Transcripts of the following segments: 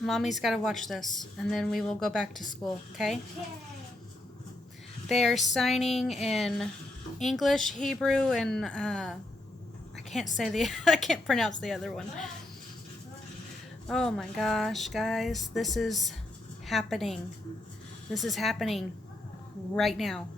Mommy's got to watch this, and then we will go back to school, okay? They are signing in English, Hebrew, and I can't say I can't pronounce the other one. Oh my gosh, guys, this is happening. This is happening right now.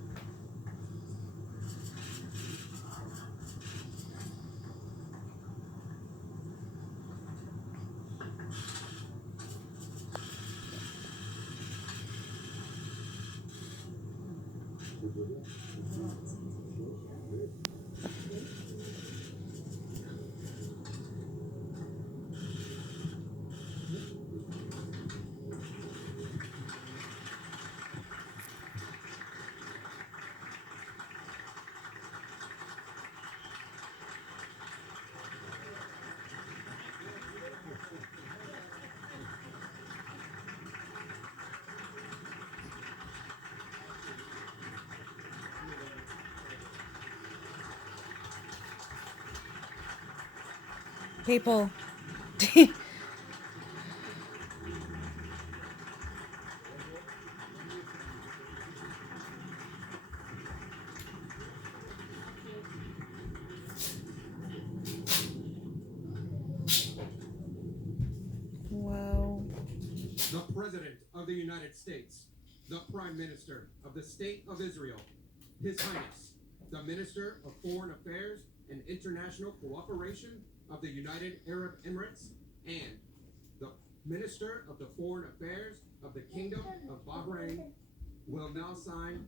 People. Whoa. The President of the United States, the Prime Minister of the State of Israel, His Highness, the Minister of Foreign Affairs and International Cooperation of the United Arab Emirates, and the Minister of the Foreign Affairs of the Kingdom of Bahrain will now sign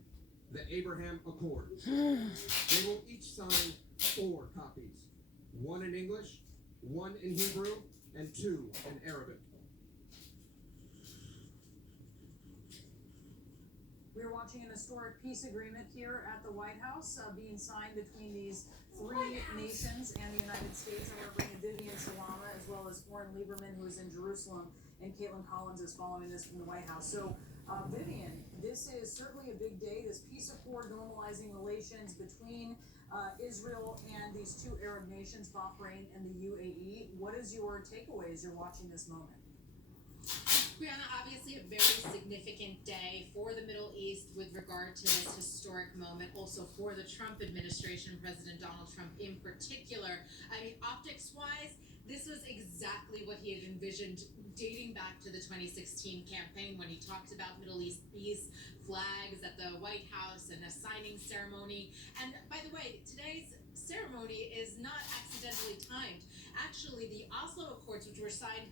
the Abraham Accord. They will each sign 4 copies, 1 in English, 1 in Hebrew, and 2 in Arabic. We're watching an historic peace agreement here at the White House being signed between these 3 nations and the United States. And we're bringing Vivian Salama as well as Warren Lieberman, who is in Jerusalem, and Caitlin Collins is following this from the White House. So, Vivian, this is certainly a big day. This peace accord normalizing relations between Israel and these 2 Arab nations, Bahrain and the UAE. What is your takeaway as you're watching this moment? Brianna, obviously a very significant day for the Middle East with regard to this historic moment, also for the Trump administration, President Donald Trump in particular. I mean, optics-wise, this was exactly what he had envisioned dating back to the 2016 campaign when he talked about Middle East peace, flags at the White House, and a signing ceremony. And by the way, today's ceremony is not accidentally timed. Actually, the Oslo Accords, which were signed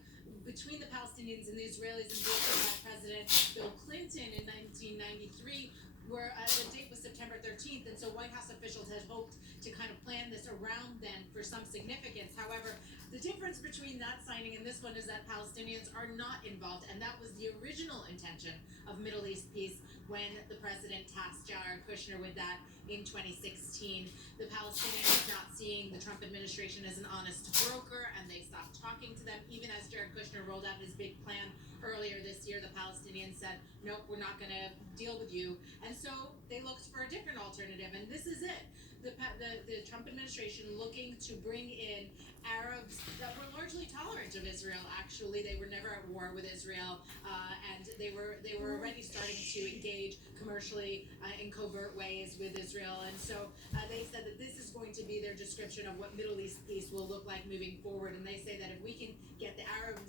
between the Palestinians and the Israelis endorsed by President Bill Clinton in 1993, where the date was September 13th, and so White House officials had hoped to kind of plan this around then for some significance. However, the difference between that signing and this one is that Palestinians are not involved, and that was the original intention of Middle East peace when the president tasked Jared Kushner with that in 2016. The Palestinians not seeing the Trump administration as an honest broker, and they stopped talking to them. Even as Jared Kushner rolled out his big plan earlier this year, the Palestinians said, nope, we're not going to deal with you. And so they looked for a different alternative, and this is it. The Trump administration looking to bring in Arabs that were largely tolerant of Israel. Actually, they were never at war with Israel, and they were already starting to engage commercially in covert ways with Israel. And so they said that this is going to be their description of what Middle East peace will look like moving forward. And they say that if we can get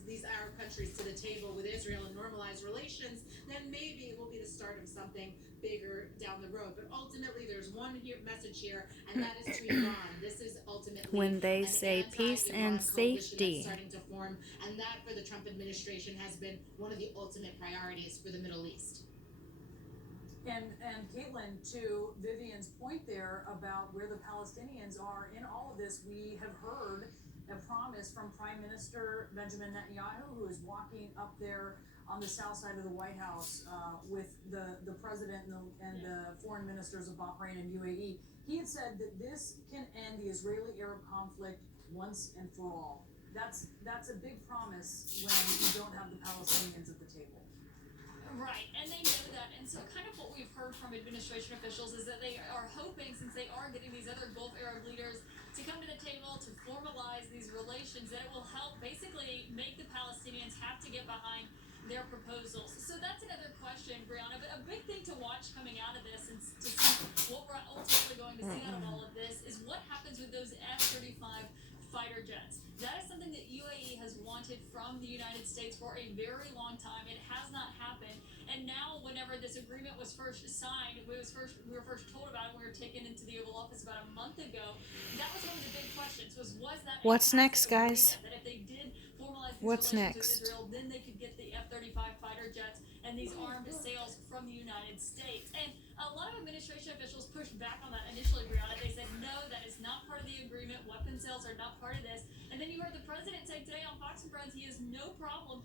these Arab countries to the table with Israel and normalize relations, then maybe it will be the start of something bigger down the road. But ultimately, there's one message here, and that is to Iran. This is ultimately When they say peace and safety. starting to form, and that for the Trump administration has been one of the ultimate priorities for the Middle East. And Caitlin, to Vivian's point there about where the Palestinians are in all of this, we have heard a promise from Prime Minister Benjamin Netanyahu, who is walking up there on the south side of the White House with the president and the foreign ministers of Bahrain and UAE. He had said that this can end the Israeli-Arab conflict once and for all. That's a big promise when you don't have the Palestinians at the table. Right, and they know that, and so kind of what we've heard from administration officials is that they are hoping, since they are getting these other Gulf Arab leaders to come to the table to formalize these relations, that it will help basically make the Palestinians have to get behind their proposals. So that's another question, Brianna. But a big thing to watch coming out of this and to see what we're ultimately going to see out of all of this is what happens with those F-35 fighter jets. That is something that UAE has wanted from the United States for a very long time. It has not happened. And now, whenever this agreement was first signed, we were first told about it. We were taken into the Oval Office about a month ago. That was one of the big questions: was that What's next, guys? that if they did formalize these What's relations next? with Israel, then they could get the F-35 fighter jets and these armed sales from the United States. And a lot of administration officials pushed back on that initially, Brianna. They said, no, that is not part of the agreement. Weapon sales are not part of this. And then you heard the president say today on Fox and Friends he has no problem